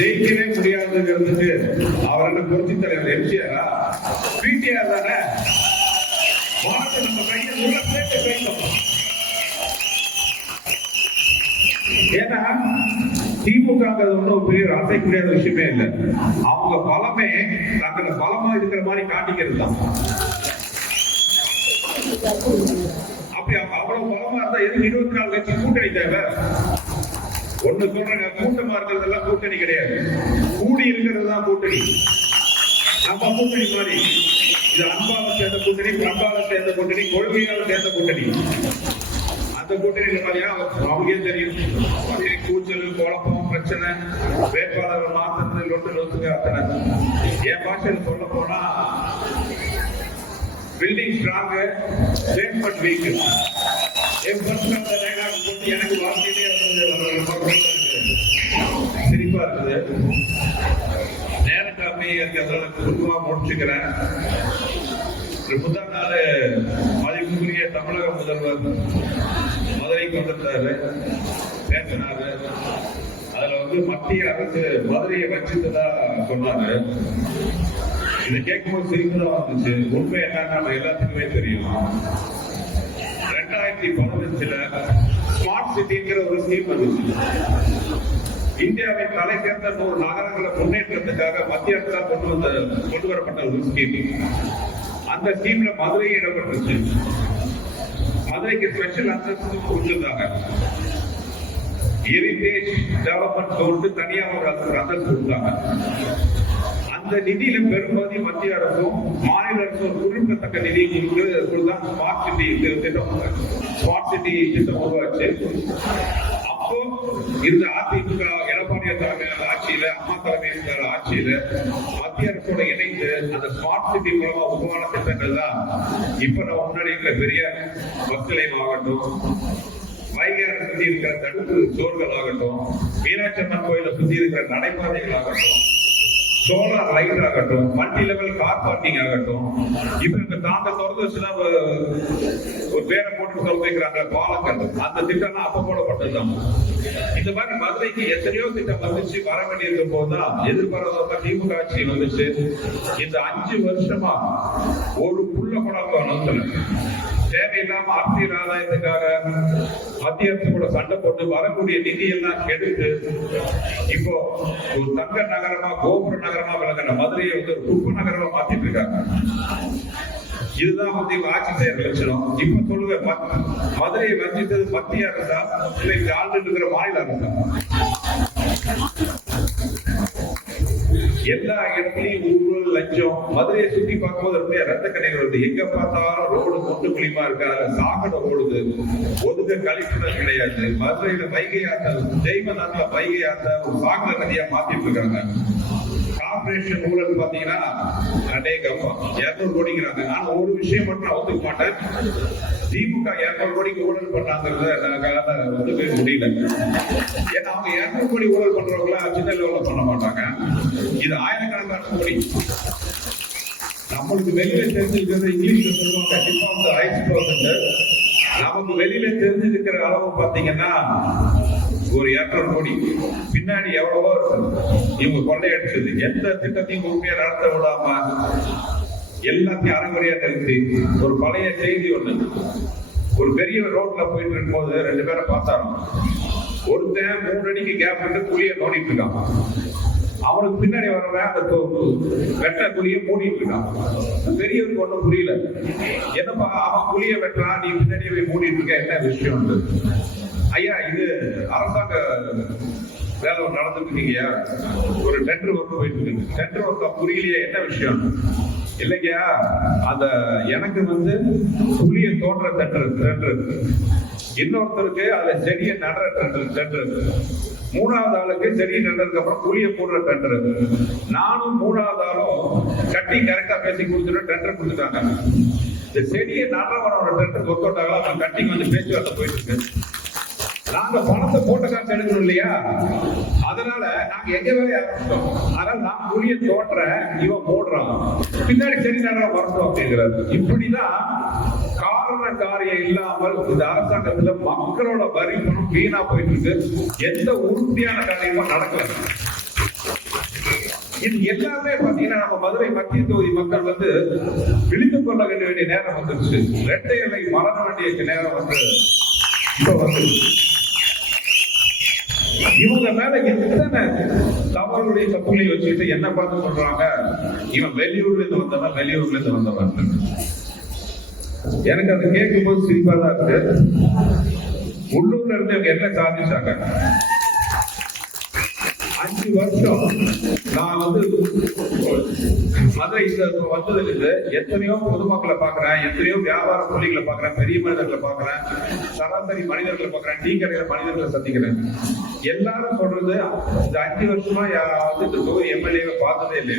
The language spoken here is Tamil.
ஜெயிக்கவே முடியாதுங்கிறதுக்கு அவர் என்ன புரட்சி தலைவர் எம்ஜிஆரா பிடிஆர் தானே? மாற்று நம்ம கையை உள்ள சேர்த்து வைக்கணும். ஏன்னா திமுக ஒன்றும் பெரிய அசைக்க முடியாத விஷயமே இல்லை. அவங்க பலமே தங்களை பலமா இருக்கிற மாதிரி காட்டிக்கிறது தான். அப்படி அவங்க அவ்வளவு பலமா இருந்தா எதுக்கு 24 கட்சி கூட்டணி தேவை? ஒண்ணு சொல்றேன், கூட்டமா இருக்கிறதெல்லாம் கூட்டணி கிடையாது, கூடி இருக்கிறது தான் கூட்டணி. நம்ம கூட்டணி மாதிரி இது அன்பால சேர்ந்த கூட்டணி, பண்பால சேர்ந்த கூட்டணி, கொள்கையால சேர்ந்த கூட்டணி. அந்த கூட்டணியில பாத்தீங்கன்னா அவங்களுக்கே தெரியும், கூச்சல், குழப்பம், பிரச்சனை, வேட்பாளர்கள் மாற்றுறது, லொட்டு லொத்துங்க அத்தனை. என் பாஷையில் சொல்ல போனா பில்டிங் ஸ்ட்ராங், ஸ்டேட்மெண்ட் வீக். என் பர்சனல் டைலாக் போட்டு எனக்கு வாழ்க்கையிலே சிரிப்பா இருக்குது. நேரம் காப்பி இருக்கிறதால குடும்பமா முடிச்சுக்கிறேன். முந்தா நாள் மதிப்புக்குரிய தமிழக முதல்வர் மதுரைக்கு வந்திருந்தாரு, பேசினாரு. அதுல மத்திய அரசு மதுரையை வச்சுட்டதா சொன்னாரு. இதை கேட்கும்போது சிரிப்புதான் வந்துச்சு. உண்மை என்னன்னா நம்ம எல்லாத்துக்குமே தெரியும். 2015 ஸ்மார்ட் சிட்டிங்கிற ஒரு ஸ்கீம் வந்துச்சு. இந்தியாவின் தலை சேர்ந்த 100 நகரங்களை முன்னேற்றத்துக்காக மத்திய அரசால் கொண்டு வரப்பட்ட ஒரு ஸ்கீம். அந்த ஸ்கீம்ல மதுரை இடம்பெற்றுச்சு. மதுரைக்கு ஸ்பெஷல் அந்தஸ்து கொடுத்திருந்தாங்க. ஹெரிடேஜ் டெவலப்மெண்ட் சொல்லிட்டு தனியா ஒரு அந்தஸ்து கொடுத்தாங்க. அந்த நிதியில பெரும்பகுதி மத்திய அரசும் மாநில அரசும் குறிப்பிடத்தக்க நிதி கொடுத்தா ஸ்மார்ட் சிட்டி திட்டம் உருவாச்சு. அப்போ இந்த அதிமுக எடப்பாடி தலைமையிலான ஆட்சியில, அம்மா தலைமையிலான ஆட்சியில மத்திய அரசோட இணைந்து அந்த ஸ்மார்ட் சிட்டி மூலமா உருவான திட்டங்கள் தான் இப்ப நம்ம முன்னாடி இருக்கிற பெரிய பஸ் நிலையம் ஆகட்டும், வைகை சுத்தி இருக்கிற தடுப்பு சோர்கள் ஆகட்டும், மீனாட்சி அம்மன் கோயிலை சுத்தி இருக்கிற நடைபாதைகள் ஆகட்டும், சோலார் லைட் ஆகட்டும், மல்டி லெவல் கார் பார்க்கிங் ஆகட்டும். இப்ப இந்த தாங்க திறந்து வச்சுதான் ஒரு பேரை போட்டு திறந்து வைக்கிறாங்க பாலங்கள். அந்த திட்டம் அப்ப போடப்பட்டதுதான். இந்த மாதிரி மதுரைக்கு எத்தனையோ திட்டம் வந்துச்சு. வர வேண்டியிருக்கும் போதுதான் எதிர்பாராத திமுக ஆட்சி வந்துச்சு. இந்த 5 வருஷமா ஒரு புள்ள கூட தேவையில்லாம அரசியல் ஆதாயத்துக்காக மத்திய அரசு கூட சண்டை போட்டு வரக்கூடிய நிதி எல்லாம் கெடுத்து இப்போ ஒரு தங்க நகரமா, கோபுர நகரமா விளங்கின மதுரையை ஒரு குப்ப நகரமா மாத்திட்டு இருக்காங்க. இதுதான் ஆட்சி செய்யற லட்சணம். இப்ப சொல்லுங்க, மதுரையை வஞ்சித்தது மத்திய அரசா இல்லை இந்த ஆண்டு இருக்கிற மாநில அரசா? எல்லா இடத்துலயும் ஊழல், லஞ்சம். மதுரையை சுத்தி பார்க்கும்போது அப்படியே ரத்த கண்ணீர் வருது. எங்க பார்த்தாலும் ரோடு கொண்டு குளிமா இருக்கு, அதுல சாக்கடை ஓடுது, ஒதுக்க கழிப்புணர் கிடையாது. மதுரையில வைகை ஆத்த, ஜெய்மநாத்ல வைகை ஆத்த ஒரு சாக்கடை நதியா மாத்திட்டு இருக்காங்க. கார்பரேஷன் ஊழல் பாத்தீங்கன்னா 200 கோடிக்கிறாங்க. ஆனா ஒரு விஷயம் மட்டும் நான் ஒத்துக்க மாட்டேன், திமுக 200 கோடிக்கு ஊழல் பண்ணாங்கிறத ஒத்துக்கவே முடியல. ஏன்னா அவங்க 200 கோடி ஊழல் பண்றவங்கள சின்ன லெவலில் பண்ண மாட்டாங்க. இது ஆயிரக்கணக்கான கோடி. நம்மளுக்கு வெளியில தெரிஞ்சிருக்கிறது இங்கிலீஷ்ல சொல்லுவாங்க டிப் ஆஃப் தி ஐஸ்பர்க். நமக்கு வெளியில தெரிஞ்சிருக்கிற அளவு பாத்தீங்கன்னா ஒரு 200 கோடி. பின்னாடி எவ்வளவோ இவங்க கொள்ளையடிச்சது. எந்த திட்டத்தையும் உண்மையா நடத்த விடாம எல்லாத்தையும் அரைகுறையா நிறுத்தி. ஒரு பழைய செய்தி ஒண்ணு, ஒரு பெரிய ரோட்ல போயிட்டு இருக்கும் போது 2 பேரை பார்த்தாங்க. ஒருத்தன் 3 அடிக்கு கேப் விட்டு குழிய நோண்டிட்டு இருக்கான். அவனுக்கு பின்னாடி வரவன் அந்த வெட்ட குழிய மூடிட்டு இருக்கான். பெரியவருக்கு ஒண்ணும் புரியல. என்னப்பா அவன் குழிய வெட்டுறான், நீ பின்னாடி போய் மூடிட்டு இருக்க, என்ன விஷயம்? ஐயா, இது அரசாங்க வேலை நடந்துட்டு இருக்கீங்க, ஒரு டெண்டர் ஒர்க் போயிட்டு இருக்கு. டெண்டர் ஒர்க் புரியலையே, என்ன விஷயம்? இல்லையா, அந்த எனக்கு புளிய தோன்ற டெண்டர், இன்னொருத்தருக்கு அதுல செடியை நடுற டெண்டர், 3வது ஆளுக்கு செடியை நடுறதுக்கு அப்புறம் புளிய போடுற டெண்டர். நானும் 3வது ஆளும் கட்டி கரெக்டா பேசி கொடுத்துட்டு டெண்டர் கொடுத்துட்டாங்க. இந்த செடியை நடுறவனோட டெண்டர் ஒர்க் அவுட் ஆகலாம், அவன் கட்டிக்கு பேச்சுவார்த்தை போயிட்டு இருக்கு. நாங்க பணத்தை போட்ட காசு எடுக்கணும் இல்லையா? அதனால நாங்க எங்க வேலையை ஆரம்பிச்சோம். அதனால நான் புளிய தோன்றேன், இவன் போடுறான், பின்னாடி சரி நேரம் வரணும் அப்படிங்கிறாரு. இப்படிதான் காரண காரியம் இல்லாமல் இந்த அரசாங்கத்துல மக்களோட வரி பணம் வீணா போயிட்டு இருக்கு. எந்த உறுதியான காரியமும் நடக்கல. இது எல்லாமே பாத்தீங்கன்னா நம்ம மதுரை மத்திய தொகுதி மக்கள் வந்து விழித்துக் கொள்ள வேண்டிய நேரம் வந்துருச்சு. இரட்டை இலை மலர வேண்டிய நேரம் வந்து இப்ப வந்து இவங்க மேல எத்தனை தவறுடைய தப்புகளை வச்சுட்டு என்ன பார்த்து சொல்றாங்க, இவன் வெளியூர்ல இருந்து வந்தவன், வெளியூர்ல இருந்து வந்தவன். எனக்கு அதை கேட்கும் போது சிரிப்பா தான் இருக்கு. உள்ளூர்ல இருந்து இவங்க என்ன சாதிச்சாங்க? 5 வருஷம் நான் வந்து மதுரை வந்ததிலிருந்து எத்தனையோ பொதுமக்களை பாக்குறேன், எத்தனையோ வியாபார புள்ளிகளை பாக்குறேன், பெரிய மனிதர்களை பாக்குறேன், சராசரி மனிதர்களை பாக்குறேன், டீ கடையில மனிதர்களை சந்திக்கிறேன். எல்லாரும் சொல்றது இந்த 5 வருஷமா வந்து இந்த தொகுதி எம்எல்ஏவை பார்த்ததே இல்லை.